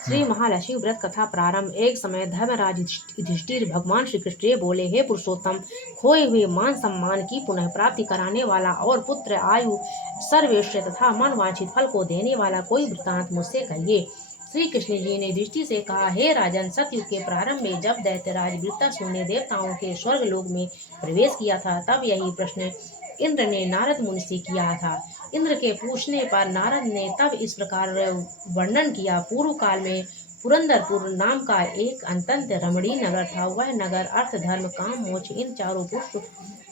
श्री महालक्ष्मी व्रत कथा प्रारंभ। एक समय धर्मराज युधिष्ठिर भगवान श्री कृष्ण बोले, हे पुरुषोत्तम, खोए हुए मान सम्मान की पुनः प्राप्ति कराने वाला और पुत्र आयु सर्वैश्वर्य तथा मन वांछित फल को देने वाला कोई वृत्तांत मुझसे कहिए। श्री कृष्ण जी ने दृष्टि से कहा, हे राजन, सतयुग के प्रारंभ में जब दैत्यराज वृत्तासुर ने देवताओं के स्वर्ग लोक में प्रवेश किया था, तब यही प्रश्न इंद्र ने नारद मुनि से किया था। इंद्र के पूछने पर नारद ने तब इस प्रकार वर्णन किया। पूर्व काल में पुरंदरपुर नाम का एक अत्यंत रमणीय नगर था। वह नगर अर्थ, धर्म, काम, मोक्ष इन चारों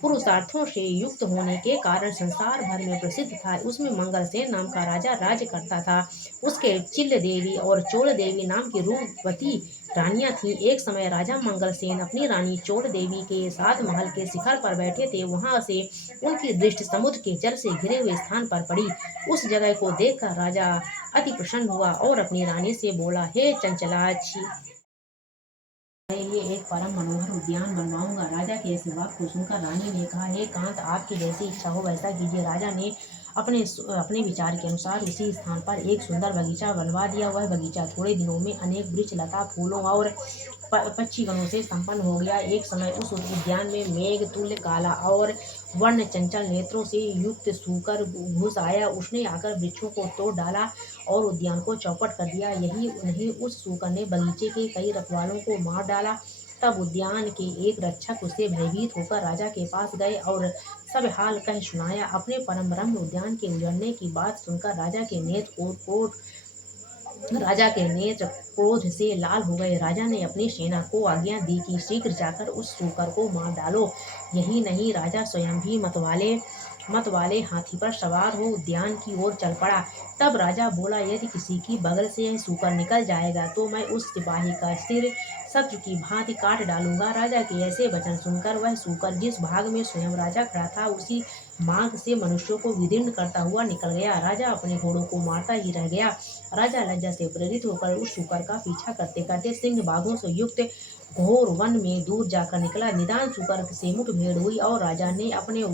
पुरुषार्थों से युक्त होने के कारण संसार भर में प्रसिद्ध था। उसमें मंगलसेन नाम का राजा राज्य करता था। उसके चिल्ल देवी और चोल देवी नाम की रूपवती रानियां थीं। एक समय राजा मंगलसेन अपनी रानी चोल देवी के साथ महल के शिखर पर बैठे थे। वहां से उनकी दृष्टि समुद्र के जल से घिरे हुए स्थान पर पड़ी। उस जगह को देखकर राजा अति प्रसन्न हुआ और अपनी रानी से बोला, हे चंचलाक्षी, मैं ये एक परम मनोहर उद्यान बनवाऊंगा। राजा के ऐसे वाक्य को सुनकर रानी ने कहा, हे कांत, आपकी जैसी इच्छा हो वैसा कीजिए। राजा ने अपने अपने विचार के अनुसार उसी स्थान पर एक सुंदर बगीचा बनवा दिया। वह बगीचा थोड़े दिनों में अनेक वृक्ष, लता, फूलों और पक्षीगणों से संपन्न हो गया। एक समय उस उद्यान में मेघ तुल्य काला और वर्ण चंचल नेत्रों से युक्त सूकर घुस आया। उसने आकर वृक्षों को तोड़ डाला और उद्यान को चौपट कर दिया। यही नहीं, उस सूकर ने बगीचे के कई रखवालों को मार डाला। तब उद्यान के एक रक्षक उससे भयभीत होकर राजा के पास गए और सब हाल कह सुनाया। अपने परम ब्रह्म उद्यान के उजड़ने की बात सुनकर राजा के नेत्र क्रोध से लाल हो गए। राजा ने अपनी सेना को आज्ञा दी कि शीघ्र जाकर उस सूकर को मार डालो। यही नहीं, राजा स्वयं भी मत वाले हाथी पर सवार हो उद्यान की ओर चल पड़ा। तब राजा बोला, यदि किसी की बगल से यह सूकर निकल जाएगा तो मैं उस सिपाही का सिर शत्रु की भांति काट डालूंगा। राजा के ऐसे वचन सुनकर वह सूकर जिस भाग में स्वयं राजा खड़ा था, उसी मार्ग से मनुष्यों को विदीर्ण करता हुआ निकल गया। राजा अपने घोड़ों को मारता ही रह गया। राजा लज्जा से प्रेरित होकर उस सूकर का पीछा करते करते सिंह बाघों से युक्त घोर वन में दूर जाकर निकला। निदान सूकर से मुठभेड़ हुई और राजा ने अपने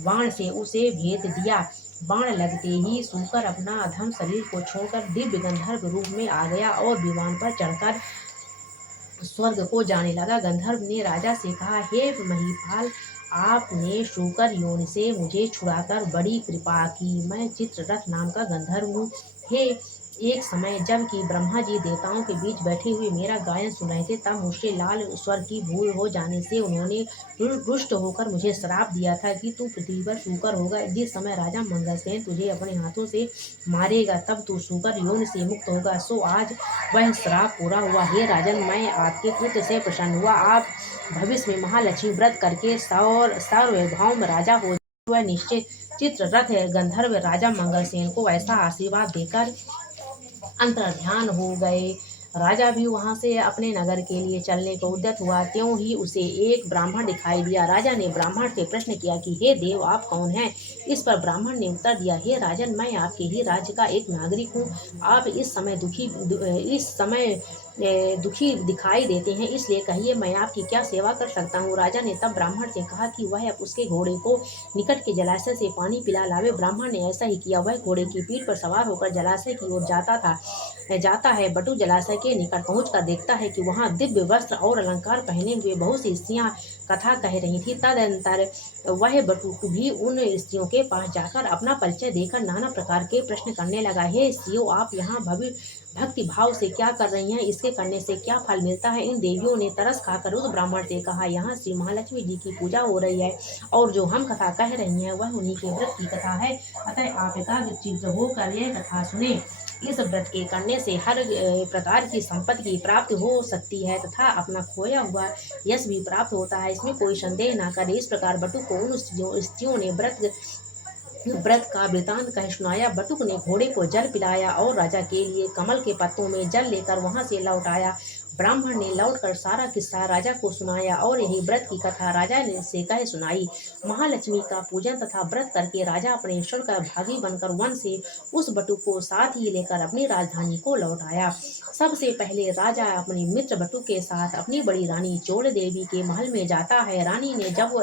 बाण से उसे भेद दिया। बाण लगते ही सूकर अपना अधम शरीर को छोड़कर दिव्य गंधर्व रूप में आ गया और विमान पर चढ़कर स्वर्ग को जाने लगा। गंधर्व ने राजा से कहा, हे महिपाल, आपने शूकर योनि से मुझे छुड़ाकर बड़ी कृपा की। मैं चित्ररथ नाम का गंधर्व हूँ। हे, एक समय जबकि ब्रह्मा जी देवताओं के बीच बैठे हुए मेरा गायन सुन रहे थे, तब मुझसे लाल स्वर की भूल हो जाने से उन्होंने रुष्ट होकर मुझे श्राप दिया था कि तू पृथ्वी पर शूकर होगा। जिस समय राजा मंगलसेन तुझे अपने हाथों से मारेगा, तब तू शूकर योनि से मुक्त होगा। सो आज वह श्राप पूरा हुआ। हे राजन, मैं आपके पुत्र से प्रसन्न हुआ। आप भविष्य में महालक्ष्मी व्रत करके सार्वभौम राजा हो। वह निश्चय चित्ररथ गंधर्व राजा मंगलसेन को ऐसा आशीर्वाद देकर अंतर्ध्यान हो गए। राजा भी वहां से अपने नगर के लिए चलने को उद्यत हुआ। त्यों ही उसे एक ब्राह्मण दिखाई दिया। राजा ने ब्राह्मण से प्रश्न किया कि हे देव, आप कौन हैं? इस पर ब्राह्मण ने उत्तर दिया, हे राजन, मैं आपके ही राज्य का एक नागरिक हूँ। आप इस समय दुखी दिखाई देते हैं, इसलिए कहिए मैं आपकी क्या सेवा कर सकता हूँ। राजा ने तब ब्राह्मण से कहा कि वह उसके घोड़े को निकट के जलाशय से पानी पिला लावे। ब्राह्मण ने ऐसा ही किया। वह घोड़े की पीठ पर सवार होकर जलाशय की ओर जाता है। बटु जलाशय के निकट पहुंचकर देखता है कि वहां दिव्य वस्त्र और अलंकार पहने हुए बहुत सी स्त्रियां कथा कह रही थी। तदंतर वह बटु भी उन स्त्रियों के पास जाकर अपना परिचय देकर नाना प्रकार के प्रश्न करने लगा। हे स्त्रियों, आप यहाँ भक्ति भाव से क्या कर रही हैं? इसके करने से क्या फल मिलता है? इन देवियों ने तरस खाकर उस ब्राह्मण से कहा, यहाँ श्री महालक्ष्मी जी की पूजा हो रही है और जो हम कथा कह रही हैं वह उन्हीं के व्रत की कथा है। अतः आप एकाग्रचित्त होकर यह कथा सुने। इस व्रत के करने से हर प्रकार की संपत्ति की प्राप्ति हो सकती है तथा अपना खोया हुआ यश भी प्राप्त होता है, इसमें कोई संदेह न करे। इस प्रकार बटु को उन स्त्रियों ने व्रत का वृतांत कह सुनाया। बटुक ने घोड़े को जल पिलाया और राजा के लिए कमल के पत्तों में जल लेकर वहां से लौट आया। ब्राह्मण ने लौटकर सारा किस्सा राजा को सुनाया और यही व्रत की कथा राजा ने से कह सुनाई। महालक्ष्मी का पूजन तथा व्रत करके राजा अपने ईश्वर का भागी बनकर वन से उस बटुक को साथ ही लेकर अपनी राजधानी को लौट आया। सबसे पहले राजा अपने मित्र बटुक के साथ अपनी बड़ी रानी चोल देवी के महल में जाता है। रानी ने जब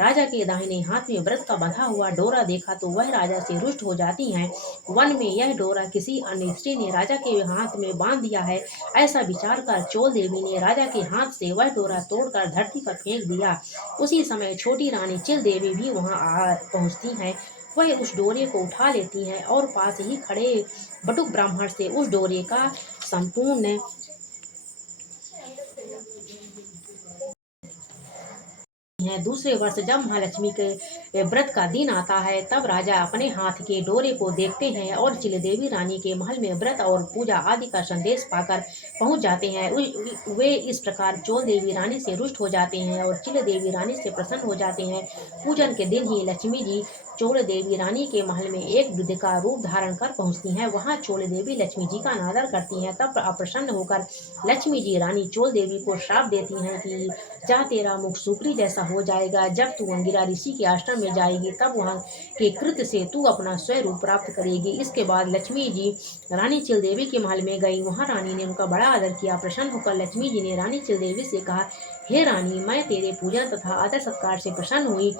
राजा के दाहिने हाथ में व्रत का बंधा हुआ डोरा देखा तो वह राजा से रुष्ट हो जाती हैं। वन में यह डोरा किसी अन्य स्त्री ने राजा के हाथ में बांध दिया है, ऐसा विचार कर चोल देवी ने राजा के हाथ से वह डोरा तोड़कर धरती पर फेंक दिया। उसी समय छोटी रानी चिल देवी भी वहां आ पहुंचती हैं। वह उस डोरे को उठा लेती हैं और पास ही खड़े बटुक ब्राह्मण से उस डोरे का संपूर्ण है। दूसरे वर्ष जब महालक्ष्मी के व्रत का दिन आता है तब राजा अपने हाथ के डोरे को देखते हैं और चिल देवी रानी के महल में व्रत और पूजा आदि का संदेश पाकर पहुंच जाते हैं। वे इस प्रकार चोल देवी रानी से रुष्ट हो जाते हैं और चिल देवी रानी से प्रसन्न हो जाते हैं। पूजन के दिन ही लक्ष्मी जी चोल देवी रानी के महल में एक वृद्ध का रूप धारण कर पहुंचती हैं। वहां चोल देवी लक्ष्मी जी का अनादर करती हैं। तब अप्रसन्न होकर लक्ष्मी जी रानी चोल देवी को श्राप देती हैं कि जा तेरा मुख सूकरी जैसा हो जाएगा। जब तू अंगिरा ऋषि के आश्रम में जाएगी तब वहां के कृत्य से तू अपना स्वरूप प्राप्त करेगी। इसके बाद लक्ष्मी जी रानी चिल देवी के महल में गई। वहां रानी ने उनका बड़ा आदर किया। प्रसन्न होकर लक्ष्मी जी ने रानी चिल देवी से कहा, हे रानी, मैं तेरे पूजन तथा आदर सत्कार से प्रसन्न हुई,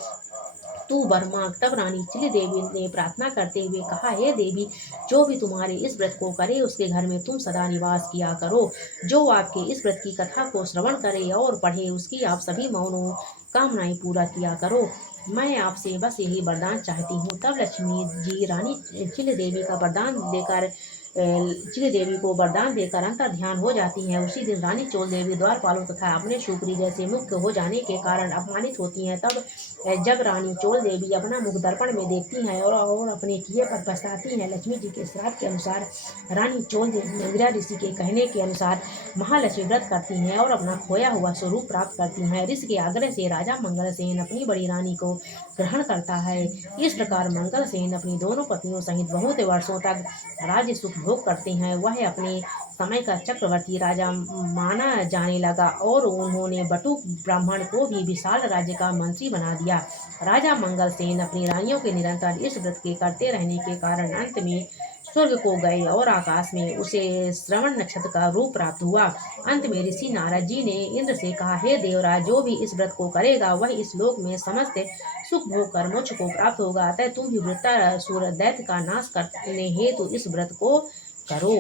तू वर मांग। तब रानी चिल देवी ने प्रार्थना करते हुए कहा, हे देवी, जो भी तुम्हारे इस व्रत को करे उसके घर में तुम सदा निवास किया करो। जो आपके इस व्रत की कथा को श्रवण करे और पढ़े उसकी आप सभी मौनों कामनाएं पूरा किया करो। मैं आपसे बस यही वरदान चाहती हूँ। तब लक्ष्मी जी रानी चिल देवी का वरदान देकर चिल देवी को वरदान देकर अंतर ध्यान हो जाती हैं। उसी दिन रानी चोल देवी द्वारपालों तथा अपने शुक्री जैसे मुक्त हो जाने के कारण अपमानित होती हैं। तब जब रानी चोल देवी अपना मुख दर्पण में देखती हैं और अपने किए पर पछताती हैं। लक्ष्मी जी के श्राप के अनुसार रानी चोल देवी अंगिरा ऋषि के कहने के अनुसार महालक्ष्मी व्रत करती हैं और अपना खोया हुआ स्वरूप प्राप्त करती हैं। ऋषि के आग्रह से राजा मंगलसेन अपनी बड़ी रानी को ग्रहण करता है। इस प्रकार मंगलसेन अपनी दोनों पत्नियों सहित बहुत वर्षों तक राज्य सुख भोग करते हैं। वह अपने समय का चक्रवर्ती राजा माना जाने लगा और उन्होंने बटुक ब्राह्मण को भी विशाल राज्य का मंत्री बना दिया। राजा मंगलसेन अपनी रानियों के निरंतर इस व्रत के करते रहने के कारण अंत में स्वर्ग को गए और आकाश में उसे श्रवण नक्षत्र का रूप प्राप्त हुआ। अंत में ऋषि नारद जी ने इंद्र से कहा, हे देवराज, जो भी इस व्रत को करेगा वह इस लोक में समस्त सुख भोग कर मोक्ष को प्राप्त होगा। अतः तुम भी वृत्तासुर दैत्य का नाश करने हेतु इस व्रत को करो।